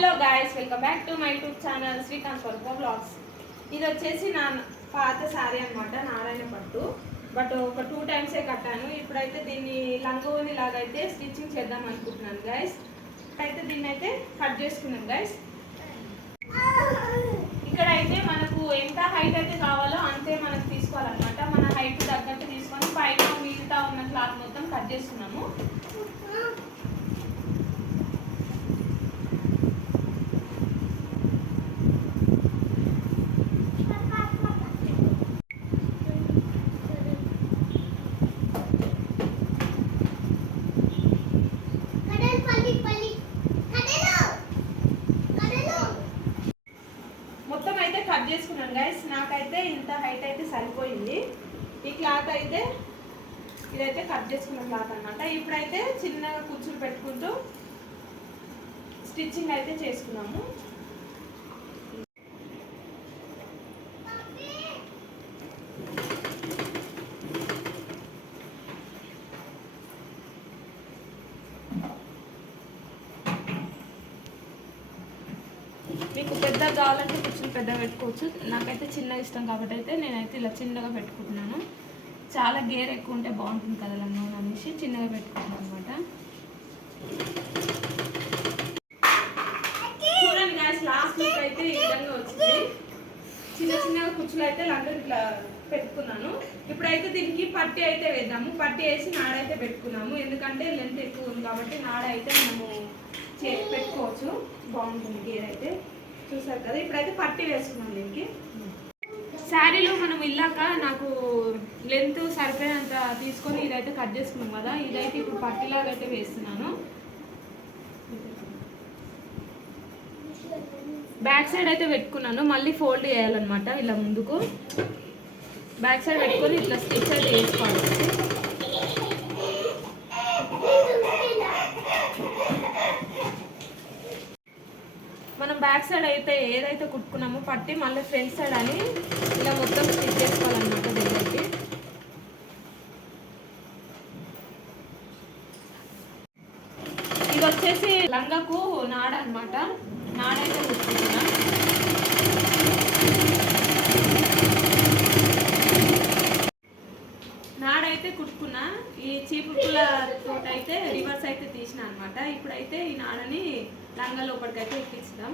Hello guys welcome back to my YouTube channel Srikanth Swaroopa blogs ఇది వచ్చేసి నా పాత శారీ అనమాట నారాయణ పట్టు. బట్ ఒక టూ టైమ్సే కట్టాను. ఇప్పుడైతే దీన్ని లంగోని లాగైతే స్టిచ్చింగ్ చేద్దాం అనుకుంటున్నాను గైస్ అయితే దీన్ని అయితే కట్ చేసుకున్నాం గైస్ ఇక్కడ అయితే మనకు ఎంత హైట్ అయితే కావాలో అంతే మనకు తీసుకోవాలన్నమాట. మన హైట్ తగ్గట్టు తీసుకొని పైన మిగతా ఉన్న క్లాత్ మొత్తం కట్ చేస్తున్నాము కట్ చేసుకున్నాను. గైస్ నాకైతే ఇంత హైట్ అయితే సరిపోయింది. ఈ క్లాత్ అయితే ఇదైతే కట్ చేసుకున్న క్లాత్ అన్నమాట. ఇప్పుడైతే చిన్నగా కుచ్చులు పెట్టుకుంటూ స్టిచ్చింగ్ అయితే చేసుకున్నాము. మీకు పెద్ద కావాలంటే పెద్ద పెట్టుకోవచ్చు. నాకైతే చిన్నగా ఇష్టం కాబట్టి అయితే నేనైతే ఇలా చిన్నగా పెట్టుకుంటున్నాను. చాలా గేర్ ఎక్కువ ఉంటే బాగుంటుంది కదా లంగా అనేసి చిన్నగా పెట్టుకుంటున్నాను అనమాట చూడండి గాయస్ లాస్ట్ లుక్ అయితే ఈ విధంగా వచ్చింది. చిన్న చిన్నగా కుచ్చులు అయితే లంగా ఇట్లా పెట్టుకున్నాను. ఇప్పుడైతే దీనికి పట్టి అయితే వేద్దాము. పట్టి వేసి నాడ అయితే పెట్టుకున్నాము. ఎందుకంటే లెంత్ ఎక్కువ ఉంది కాబట్టి నాడ అయితే మనము చే పెట్టుకోవచ్చు. బాగుంటుంది గేర్ అయితే. చూసారు కదా ఇప్పుడైతే పట్టి వేసుకున్నాం దీనికి. శారీలో మనం ఇల్లాక నాకు లెంత్ సరిపోయినంత తీసుకొని ఇదైతే కట్ చేసుకున్నాం కదా ఇదైతే ఇప్పుడు పట్టిలాగా అయితే వేస్తున్నాను. బ్యాక్ సైడ్ అయితే పెట్టుకున్నాను మళ్ళీ ఫోల్డ్ చేయాలన్నమాట ఇలా ముందుకు. బ్యాక్ సైడ్ పెట్టుకొని ఇట్లా స్టిచ్ అయితే వేసుకోవాలి మనం బ్యాక్ సైడ్ అయితే ఏదైతే కుట్టుకున్నామో పట్టి మళ్ళీ ఫ్రంట్ సైడ్ అని ఇలా మొత్తం స్టిచ్ చేసుకోవాలన్నమాట దగ్గరికి. ఇది వచ్చేసి లంగకు నాడ అన్నమాట. నాడ అయితే కుట్టుకుంటున్నా నాడైతే కుట్టుకున్నా. ఈ చీపుకుల తోట అయితే రివర్స్ అయితే అనమాట ఇప్పుడైతే ఈ నాడని లంగా లోపలికైతే ఎక్కించుదాం.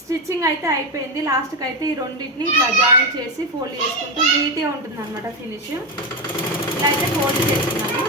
స్టిచ్చింగ్ అయితే అయిపోయింది. లాస్ట్కి అయితే ఈ రెండింటిని ఇట్లా జాయిన్ చేసి ఫోల్డ్ చేసుకుంటూ నీట్గా ఉంటుంది అనమాట ఫినిష్. ఇలా అయితే ఫోల్డ్ చేసుకున్నాము